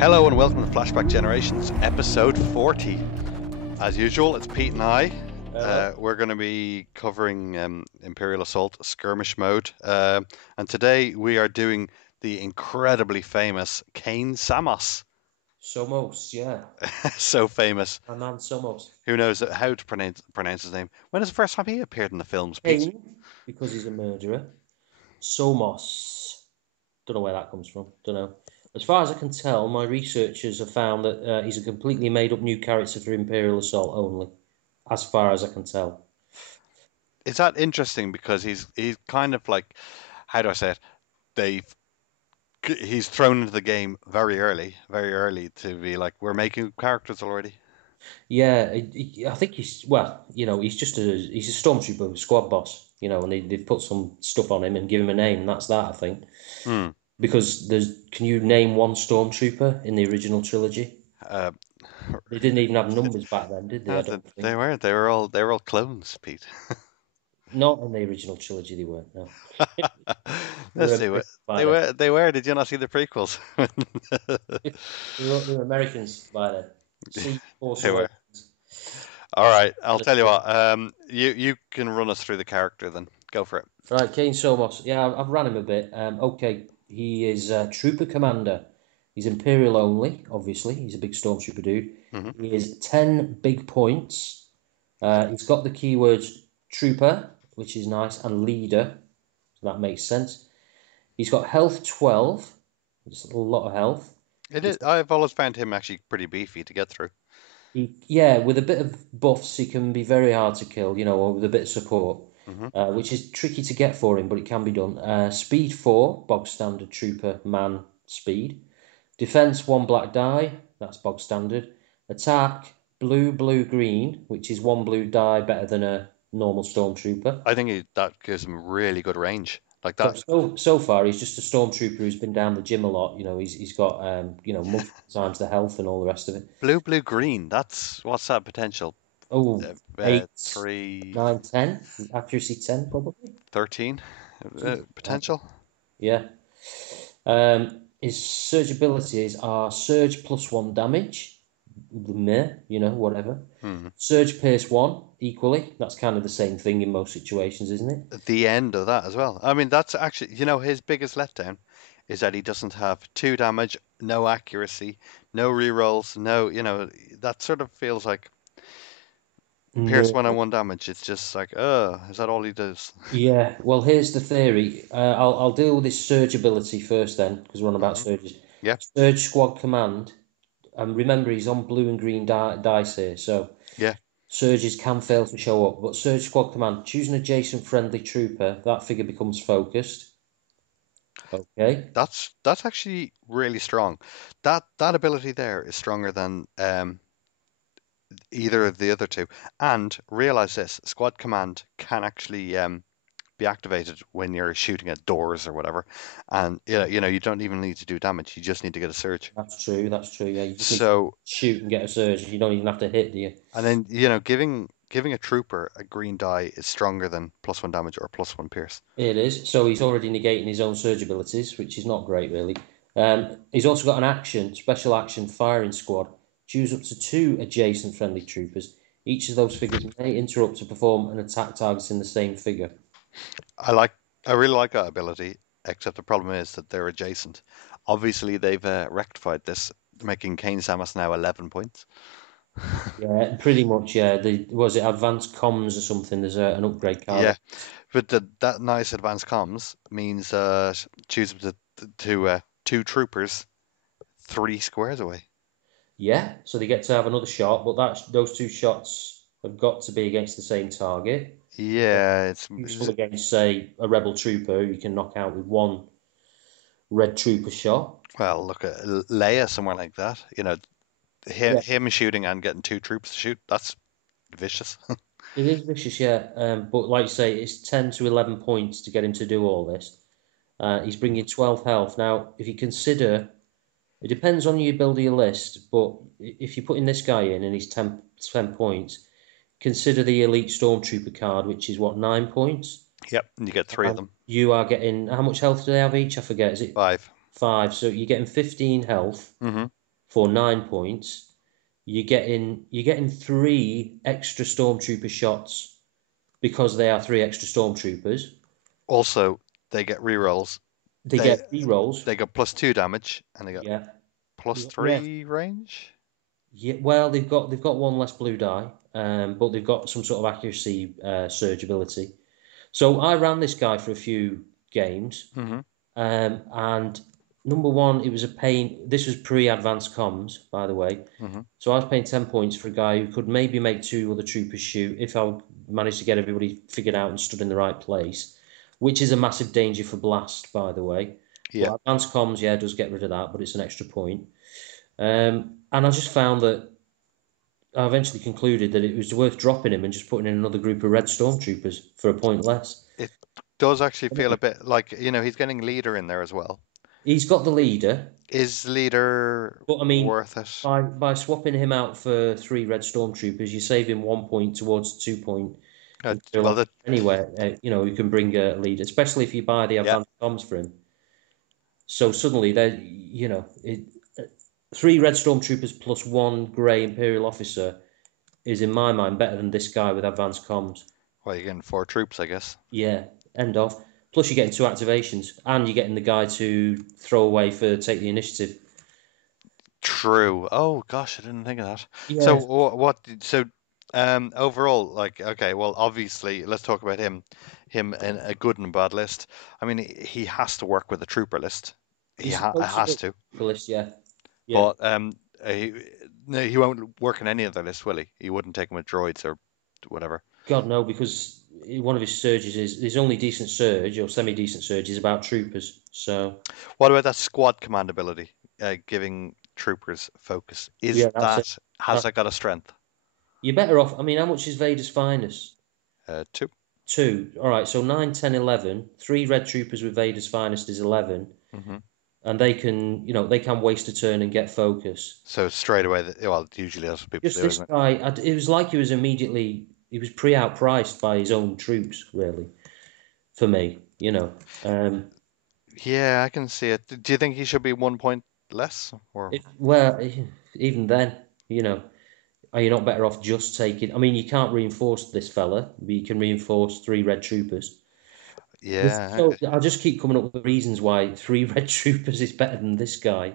Hello and welcome to Flashback Generations, episode 40. As usual, it's Pete and I. Hello. We're going to be covering Imperial Assault Skirmish Mode. And today we are doing the incredibly famous Kayn Samos. Somos, yeah. So famous. My man Somos. Who knows how to pronounce his name? When is the first time he appeared in the films, Pete? Kayn, because he's a murderer. Somos. Don't know where that comes from. Don't know. As far as I can tell, my researchers have found that he's a completely made up new character for Imperial Assault only. As far as I can tell. Is that interesting because he's kind of like, how do I say it? They've he's thrown into the game very early to be like, we're making characters already. Yeah, I think he's, well, he's a stormtrooper, squad boss, and they've put some stuff on him and give him a name, and that's that, I think. Hmm. Because can you name one stormtrooper in the original trilogy? Uh, They didn't even have numbers back then, did they? I don't they think. were they were all clones, Pete. Not in the original trilogy, they weren't. No, they Let's were see what Americans by then. they were. Did you not see the prequels? They were Americans by then. See Force They were. Awakens. All right, I'll And tell you it's- what. You can run us through the character then. Go for it. Right, Kayn Somos. Yeah, I've ran him a bit. Okay, he is Trooper Commander. He's Imperial only, obviously. He's a big stormtrooper dude. Hmm. He is 10 big points. He's got the keywords Trooper, which is nice, and Leader. So that makes sense. He's got health 12. It's a lot of health. It He's is. I've always found him actually pretty beefy to get through. Yeah, with a bit of buffs, he can be very hard to kill, or with a bit of support, Hmm. which is tricky to get for him, but it can be done. Speed 4, bog standard trooper man speed. Defense 1 black die, that's bog standard. Attack blue, blue, green, which is 1 blue die better than a normal stormtrooper. I think that gives him really good range. Like So, that. so so far, he's just a stormtrooper who's been down the gym a lot. He's got multiple times the health and all the rest of it. Blue, green. What's that potential? Oh, eight, Three, 9, 10. Accuracy 10, probably. 13 Something like that. potential. Yeah. His surge abilities are surge plus 1 damage. Meh, whatever. Hmm. Surge pace 1, equally. That's kind of the same thing in most situations, isn't it? The end of that as well. I mean, that's actually, his biggest letdown is that he doesn't have two damage, no accuracy, no rerolls, no, that sort of feels like Pierce No. 1-on-1 damage. It's just like, is that all he does? Yeah, well, here's the theory. I'll deal with his surge ability first then, because we're on about Hmm. surges. Yeah, Surge squad command. And remember, he's on blue and green dice here, so yeah. surges can fail to show up. But surge squad command, choose an adjacent friendly trooper. That figure becomes focused. Okay. That's actually really strong. That ability there is stronger than either of the other two. And realize this, squad command can actually be activated when you're shooting at doors or whatever. And you don't even need to do damage. You just need to get a surge. That's true. That's true. Yeah, you just need to So, shoot and get a surge. You don't even have to hit, do you? and then giving a trooper a green die is stronger than +1 damage or +1 pierce. It is. So he's already negating his own surge abilities, which is not great, really. He's also got an action, special action, firing squad. Choose up to 2 adjacent friendly troopers. Each of those figures may interrupt to perform an attack targeting the same figure. I like, I really like that ability, except the problem is that they're adjacent. Obviously, they've rectified this, making Kayn Samus now 11 points. Yeah, pretty much. Yeah, was it advanced comms or something? There's an upgrade card. Yeah, but that nice advanced comms means choose to two troopers 3 squares away. Yeah, so they get to have another shot, but those 2 shots have got to be against the same target. Yeah, Useful against, say, a rebel trooper you can knock out with 1 red trooper shot. well, look at Leia somewhere like that. Yeah, Him shooting and getting two troops to shoot. That's vicious. it is vicious, yeah. But like you say, it's 10 to 11 points to get him to do all this. He's bringing 12 health. Now, if you consider, it depends on your build of your list, but if you're putting this guy in and he's 10 points, consider the Elite Stormtrooper card, which is what, 9 points? Yep, and you get three of And them. you are getting, how much health do they have each? I forget. Is it 5. 5? So you're getting 15 health. Hmm. for 9 points, you're getting three extra stormtrooper shots because they are three extra stormtroopers. Also, they get rerolls. They They get rerolls. they got +2 damage and they got Yeah, plus yeah, three range. yeah. Well, they've got one less blue die, but they've got some sort of accuracy surge ability. So I ran this guy for a few games, Hmm. and number one, it was a pain. This was pre-advanced comms, by the way. Hmm. So I was paying 10 points for a guy who could maybe make two other troopers shoot if I managed to get everybody figured out and stood in the right place, which is a massive danger for blast, by the way. Yeah, But advanced comms, yeah, does get rid of that, but it's an extra point. And I just found that I eventually concluded that it was worth dropping him and just putting in another group of red stormtroopers for a point less. it does actually feel a bit like he's getting leader in there as well. He's got the leader, Is leader but I mean, worth it? by swapping him out for three red stormtroopers, you're saving 1 point towards 2 point Imperial Well, officer that anyway. You can bring a leader, especially if you buy the yeah. advanced comms for him. So suddenly, three red stormtroopers plus one grey Imperial officer is, in my mind, better than this guy with advanced comms. Well, you're getting 4 troops, I guess. Yeah, end of. Plus, you're getting two activations, and you're getting the guy to throw away for take the initiative. True. Oh gosh, I didn't think of that. So Yeah, So overall, like, okay, well, obviously, let's talk about him. Him in a good and bad list. I mean, he has to work with a trooper list. He he's supposed to has go to. for the list. Yeah, yeah. But he no, he won't work in any other list, will he? He wouldn't take him with droids or whatever. God no, because one of his surges is his only decent surge or semi-decent surge is about troopers. So What about that squad command ability, giving troopers focus? Is yeah, that's it. that has That, that got a strength? you're better off. I mean, how much is Vader's finest? Two. Two. All right, so 9, 10, 11. Three red troopers with Vader's finest is 11, Hmm. and they can waste a turn and get focus. So straight away, well, usually that's what people Just do, this isn't it? guy, it was like he was pre-outpriced by his own troops, really, for me. Um, Yeah, I can see it. Do you think he should be 1 point less? Or well, even then, you know, are you not better off just taking? I mean, you can't reinforce this fella, but you can reinforce three red troopers. yeah. So I just keep coming up with reasons why three red troopers is better than this guy.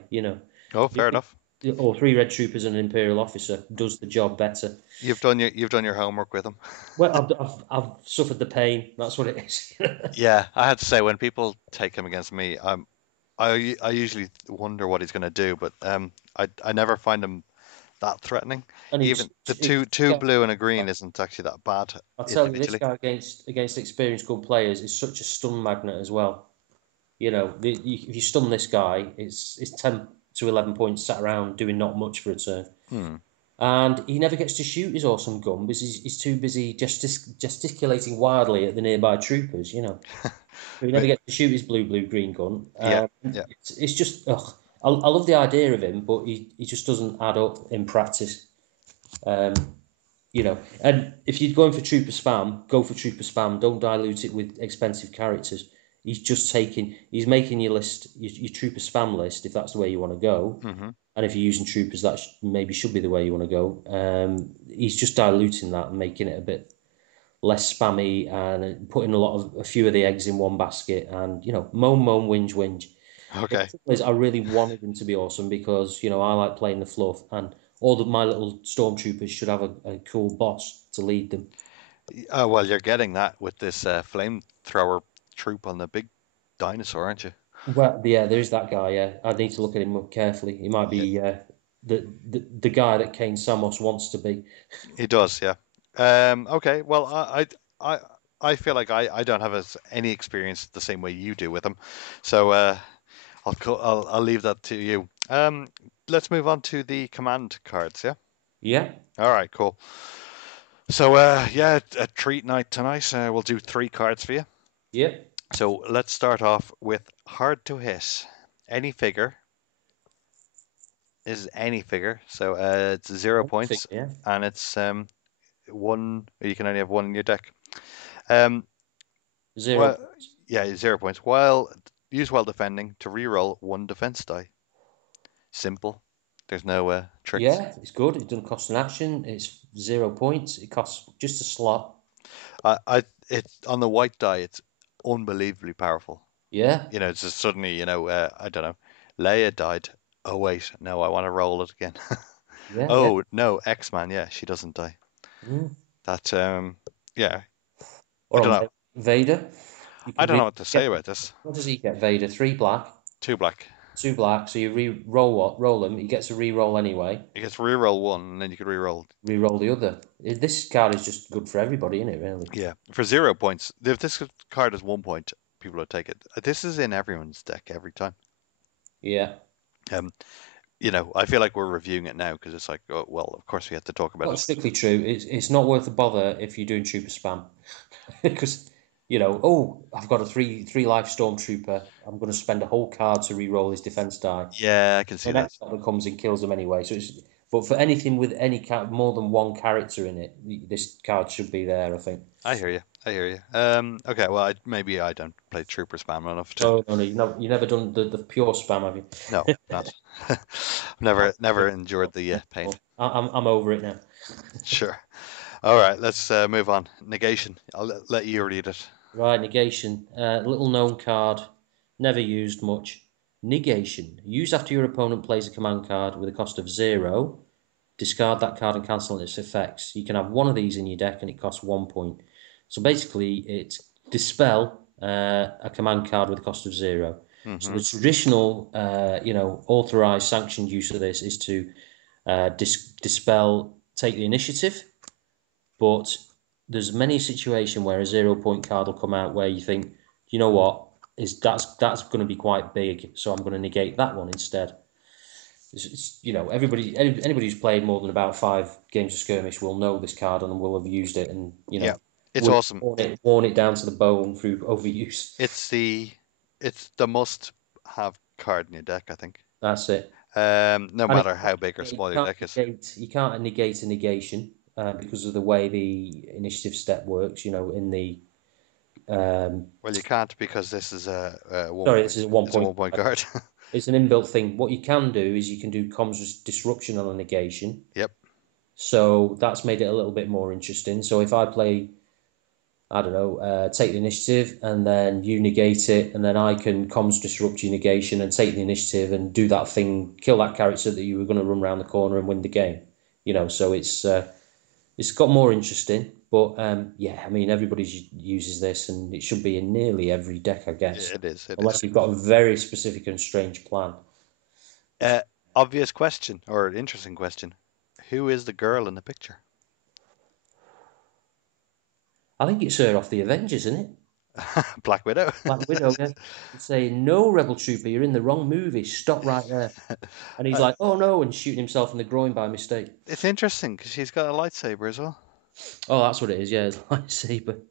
Oh, fair enough. Or three red troopers and an imperial officer does the job better. You've done your homework with him. Well, I've suffered the pain. That's what it is. Yeah, I had to say when people take him against me, I usually wonder what he's going to do, but I never find him that threatening. And Even the two blue and a green isn't actually that bad I tell you, this individually. guy against experienced good players is such a stun magnet as well. If you stun this guy, it's 10 to 11 points sat around doing not much for a turn. Hmm. And he never gets to shoot his awesome gun because he's too busy gesticulating wildly at the nearby troopers. So he never But gets to shoot his blue green gun. yeah, yeah. It's just ugh. I love the idea of him, but he just doesn't add up in practice. Um, and if you're going for trooper spam, go for trooper spam. Don't dilute it with expensive characters. He's making your list, your trooper spam list, if that's the way you want to go. Hmm. And if you're using troopers, that maybe should be the way you want to go. He's just diluting that and making it a bit less spammy and putting a few of the eggs in one basket. And moan, whinge, whinge. But the Okay. trouble is, I really wanted him to be awesome because I like playing the fluff, and all of my little stormtroopers should have a cool boss to lead them. Oh, well, you're getting that with this flamethrower troop on the big dinosaur, aren't you? Well, yeah, there is that guy. Yeah, I need to look at him up carefully. He might Yeah, be the guy that Kayn Samos wants to be. he does. Yeah. Okay. Well, I I feel like I don't have any experience the same way you do with him, so I'll leave that to you. Let's move on to the command cards. Yeah. Yeah, All right. Cool. So yeah, a treat night tonight. We'll do 3 cards for you. yeah, So let's start off with hard to hit. Any figure is any figure. So it's 0 points, yeah, and it's one. You can only have one in your deck. Um, 0 well, yeah, 0 points. While use while defending to reroll one defense die. Simple. There's no tricks. Yeah, it's good. It doesn't cost an action. It's 0 points. It costs just a slot. It's on the white die. It's unbelievably powerful. Yeah, It's just suddenly, I don't know, Leia died. Oh wait, no, I want to roll it again. yeah, yeah. Oh no, X-Man, yeah, she doesn't die. Mm. That yeah, I Or don't on know. Vader, you I can don't know re what to say get. about this. What does he get? Vader, three black, Two black. two black. So you re-roll what? Roll him. He gets a re-roll anyway. You get to reroll one, and then you could reroll. Re-roll the other. This card is just good for everybody, isn't it? Really? Yeah, for 0 points. If this card is 1 point, people would take it. This is in everyone's deck every time. Yeah. Um, I feel like we're reviewing it now because it's like, oh, well, of course we have to talk about Not it. strictly true. It's not worth the bother if you're doing trooper spam, because oh, I've got a three life stormtrooper. I'm going to spend a whole card to re-roll his defense die. Yeah, I can The see that. next one that comes in kills them anyway. But for anything with any more than one character in it, this card should be there. I think. I hear you. I hear you. Okay, well, maybe I don't play Trooper Spam enough to. Oh no, no, you never done the pure spam, have you? No, not. I've never endured the pain. I'm over it now. Sure. All right, let's move on. Negation. I'll let you read it. Right, negation. Little known card, never used much. Negation. Used after your opponent plays a command card with a cost of 0. Discard that card and cancel its effects. You can have one of these in your deck and it costs 1 point. So basically, it's dispel a command card with a cost of 0. So Mm-hmm. the traditional, authorized, sanctioned use of this is to dispel, take the initiative, but there's many situation where a 0 point card will come out where you think, you know what, is that's going to be quite big, so I'm going to negate that one instead. Anybody who's played more than about 5 games of skirmish will know this card and will have used it, and Yeah, it's will awesome. worn it down to the bone through overuse. It's the it's the must-have card in your deck, I think. That's it. No And matter how big or you small your can't deck is. negate, you can't negate a negation because of the way the initiative step works. In the Well, you can't because this is a one sorry, this point. is a one It's a point. 1 point card. It's an inbuilt thing. What you can do is you can do comms disruption on a negation. Yep. So that's made it a little bit more interesting. So if I play, I don't know, take the initiative and then you negate it, and then I can comms disrupt your negation and take the initiative and do that thing, kill that character that you were going to run around the corner and win the game. So it's got more interesting. But yeah, I mean, everybody uses this, and it should be in nearly every deck, I guess, It is. It is. unless you've got a very specific and strange plan. Which Uh, Obvious question or interesting question. Who is the girl in the picture? I think it's her off the Avengers, isn't it? Black Widow. Black Widow, yeah. It's saying, "No, Rebel Trooper, you're in the wrong movie. Stop right there." And he's Uh, like, "Oh no," and shooting himself in the groin by mistake. it's interesting because she's got a lightsaber as well. Oh, that's what it is. Yeah, it's lightsaber.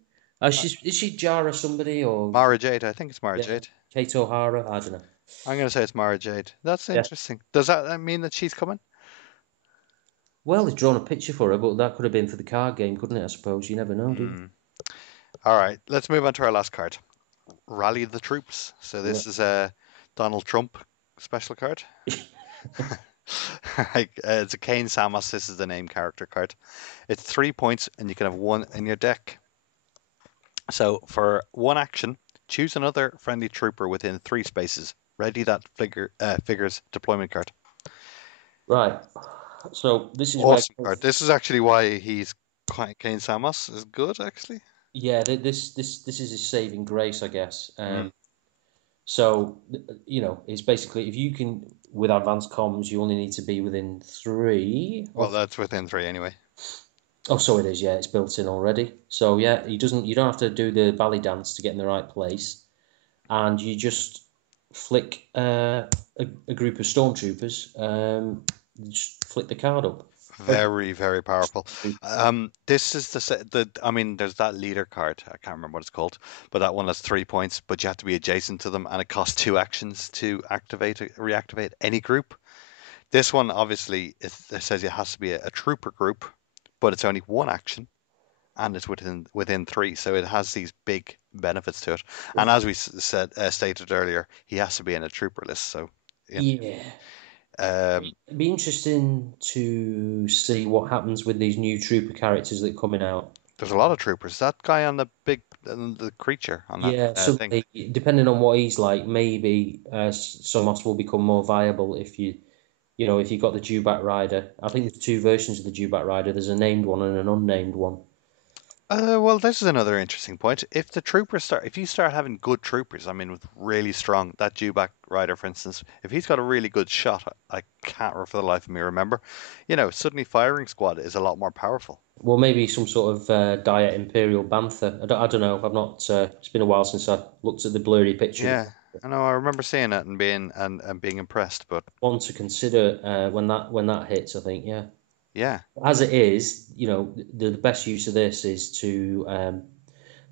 Uh, Is she Jara somebody or Mara Jade. I think it's Mara yeah, Jade. Kate O'Hara? I don't know. I'm going to say it's Mara Jade. That's Yeah. interesting. Does that mean that she's coming? Well, they've drawn a picture for her, but that could have been for the card game, couldn't it? I suppose you never know, do you? Hmm. All right. Let's move on to our last card. Rally the troops. So Right. this is a Donald Trump special card. It's a Kayn Samos. This is the name character card. It's 3 points, and you can have one in your deck. So for one action, choose another friendly trooper within 3 spaces. Ready that figure's deployment card. Right. So this is where, Awesome card. This is actually why he's Kayn Samos is good, actually. yeah, this is his saving grace, I guess. Mm. So, it's basically if you can, with advanced comms, you only need to be within three Well, of. that's within three anyway. Oh, so it is, yeah, it's built in already. So, yeah, you don't have to do the ballet dance to get in the right place. And you just flick a group of stormtroopers, just flick the card up. Very, very powerful. This is I mean, there's that leader card. I can't remember what it's called, but that one has 3 points, but you have to be adjacent to them, and it costs 2 actions to reactivate any group. This one, obviously, it says it has to be a trooper group, but it's only one action, and it's within three, so it has these big benefits to it. And as we stated earlier, he has to be in a trooper list, so you know, Yeah. Um, It'd be interesting to see what happens with these new trooper characters that are coming out. there's a lot of troopers. That guy on the big, the creature on that Yeah, thing. suddenly, depending on what he's like, maybe Somos will become more viable if if you got the Dewback Rider. I think there's two versions of the Dewback Rider. There's a named one and an unnamed one. Well, this is another interesting point. If you start having good troopers, I mean, with really strong, that Dewback rider, for instance, if he's got a really good shot, I can't for the life of me remember, suddenly firing squad is a lot more powerful. Well, maybe some sort of diet Imperial Bantha. I don't know. I've not. It's been a while since I looked at the blurry picture of it. Yeah, I know. I remember seeing it and being impressed, but One to consider when that hits. I think. Yeah. yeah, As it is, the best use of this is to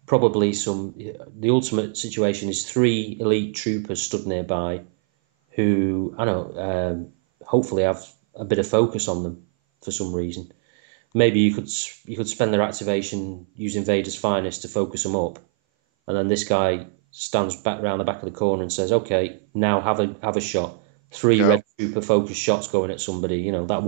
probably some. The ultimate situation is three elite troopers stood nearby who I know hopefully have a bit of focus on them for some reason. Maybe you could spend their activation using Vader's finest to focus them up, and then this guy stands back round the back of the corner and says, "Okay, now have a shot." Three go. red trooper focus shots going at somebody. That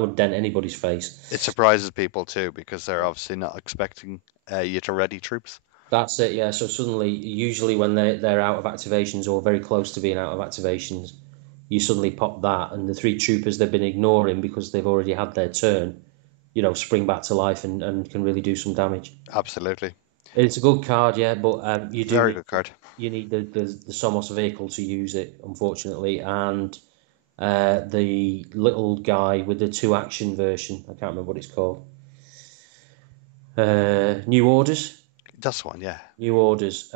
would dent anybody's It face. surprises people too because they're obviously not expecting you to ready troops. That's it, yeah. So suddenly, usually when they're out of activations or very close to being out of activations, you suddenly pop that, and the three troopers they've been ignoring because they've already had their turn, spring back to life and can really do some damage. Absolutely, It's a good card, yeah, but you do very need good card. the Somos vehicle to use it, unfortunately, and the little guy with the two action version. I can't remember what it's called. New Orders. That's one, yeah. New Orders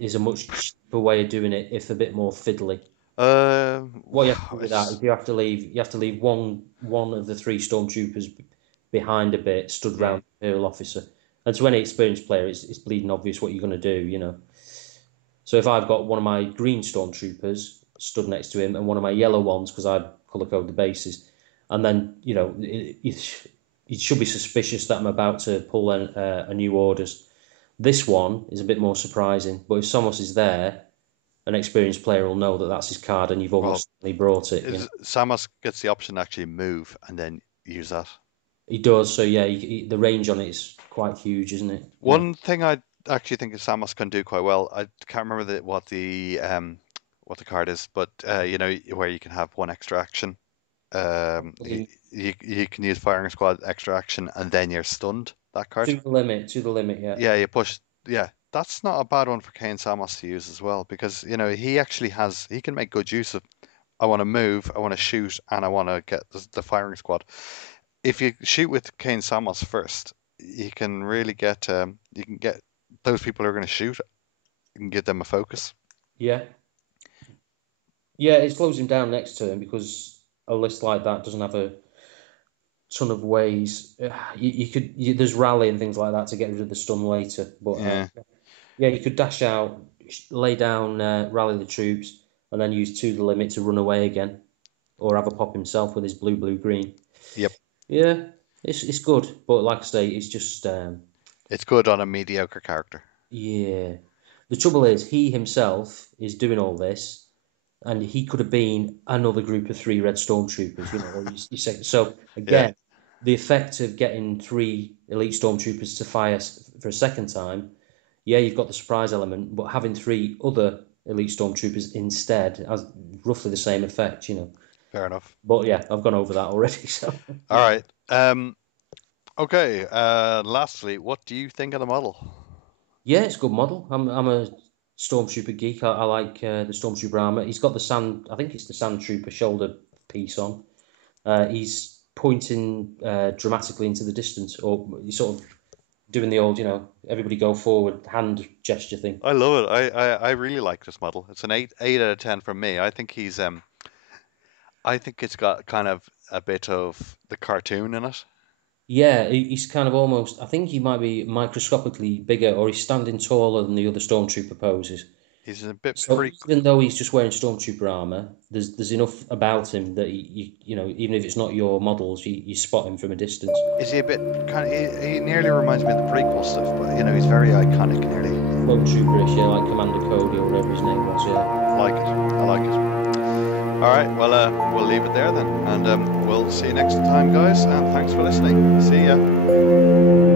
is a much cheaper way of doing it, if a bit more fiddly. Uh, What you have to do with that it's is you have to leave one of the three stormtroopers behind a bit, stood mm, round the Imperial officer. And to any experienced player, it's bleeding obvious what you're going to do. So if I've got one of my green stormtroopers stood next to him and one of my yellow ones, because I colour code the bases, and then it should be suspicious that I'm about to pull a new orders. This one is a bit more surprising, but if Somos is there, an experienced player will know that that's his card, and you've well, almost certainly brought it. Samus gets the option to actually move and then use that. He does, so yeah, the range on it is quite huge, isn't it? Yeah. One thing I actually think Samus can do quite well. I can't remember what the card is, but where you can have one extra action. You can use firing squad extra action and then you're stunned. That card. To the limit, yeah. Yeah, you push. Yeah, that's not a bad one for Kayn Samos to use as well because he can make good use of. I want to move, I want to shoot, and I want to get the firing squad. If you shoot with Kayn Samos first, you can get those people who are going to shoot. You can give them a focus. Yeah. Yeah, it slows him down next turn because a list like that doesn't have a ton of ways. There's rally and things like that to get rid of the stun later. But Yeah. yeah, you could dash out, lay down, rally the troops, and then use to the limit to run away again, or have a pop himself with his blue green. Yep. Yeah, it's good, but like I say, it's just It's good on a mediocre character. yeah. The trouble is, he himself is doing all this, and he could have been another group of three red stormtroopers, or you say so Yeah. again. The effect of getting three elite stormtroopers to fire for a second time, yeah, you've got the surprise element, but having three other elite stormtroopers instead has roughly the same effect. Fair enough. But yeah, I've gone over that already. So All yeah, right. Okay. Lastly, what do you think of the model? yeah, it's a good model. I'm a stormtrooper geek. I like the stormtrooper armor. He's got the sand. I think it's the sand trooper shoulder piece on. He's pointing dramatically into the distance, or he's sort of doing the old, everybody go forward hand gesture thing. I love it. I really like this model. It's an eight out of 10 from me. I think it's got kind of a bit of the cartoon in it. Yeah, he's kind of almost. I think he might be microscopically bigger, or he's standing taller than the other stormtrooper poses. He's a bit So pretty. even though he's just wearing stormtrooper armor, there's enough about him that even if it's not your models, you spot him from a distance. Is he a bit kind of? He nearly reminds me of the prequel stuff, but he's very iconic. Nearly Clone trooperish, yeah, like Commander Cody or whatever his name was, yeah. I like it. I like it. All right. Well, we'll leave it there then, and we'll see you next time, guys. And thanks for listening. See ya.